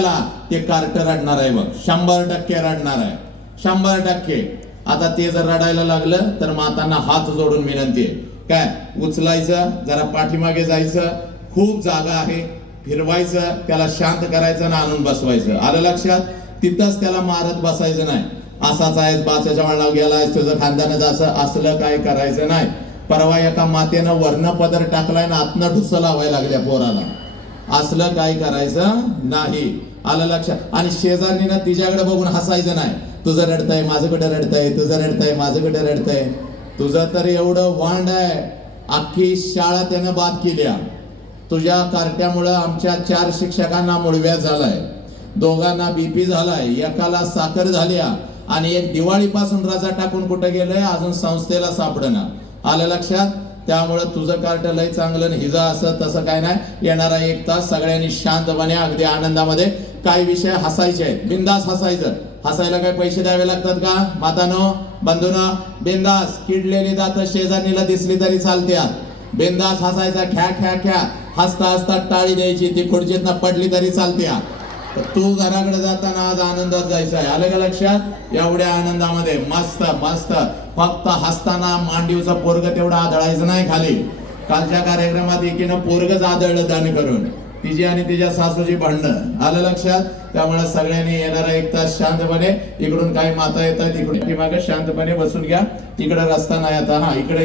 टप्प्याला ते कार्ट रडणार आहे बघ. शंभर टक्के रडणार आहे. शंभर टक्के. आता ते जर रडायला लागलं तर मातांना हात जोडून विनंती आहे. काय? उचलायचं जरा पाठीमागे जायचं खूप जागा आहे. फिरवायचं त्याला शांत करायचं आणि आणून बसवायचं. आलं लक्षात? तिथंच त्याला मारत बसायचं नाही. असाच आहेस बाच्याच्या वळणावर गेला तुझं खानदानच असं असलं काय करायचं नाही. परवा एका मातेनं वर्णपदर टाकलाय ना आतनं ढुसं लावायला लागल्या पोराला. असलं काय करायचं नाही. आलं लक्षात. आणि शेजारणीनं तिच्याकडे बघून हसायचं नाही. तुझं रडतंय माझं कुठं रडतंय तुझं रडतंय माझं कुठं रडतंय. तुझं तर एवढं वांड आहे. अख्खी शाळा त्यानं बाद केल्या तुझ्या कार्ट्यामुळं आमच्या चार शिक्षकांना मुळव्या झालाय. दोघांना बीपी झालाय. एकाला साखर झाल्या आणि एक दिवाळीपासून रजा टाकून कुठं गेलंय? अजून संस्थेला सापडना आलं लक्षात? त्यामुळे तुझं कार्ट लय चांगलं आणि हिजा असं तसं काय नाही. येणारा एक तास सगळ्यांनी शांतपणे अगदी आनंदामध्ये. काही विषय हसायचे आहेत. बिंदास हसायचं. हसायला काय पैसे द्यावे लागतात का? मातानो बंधून बिंदास. किडलेली दात शेजारणीला दिसली तरी चालत्यात बिंदास हसायचा ख्या ख्या ख्या. हसता हसता टाळी द्यायची. ती खुर्चीतनं पडली तरी चालत्या तू घराकडे जाताना आज आनंदात जायचं आहे. आलं का लक्षात? एवढ्या आनंदामध्ये. मस्त मस्त. फक्त हसताना मांडीवचा पोरग तेवढा आदळायचं नाही खाली. कालच्या कार्यक्रमात एकीनं पोरगच आदळलं दान करून. तिची आणि तिच्या सासूची भांडणं. आलं लक्षात? त्यामुळे सगळ्यांनी येणारा एक तास शांतपणे. इकडून काही माता येतात इकडून मागे शांतपणे बसून घ्या. इकडे रस्ता नाही आता. हा इकडे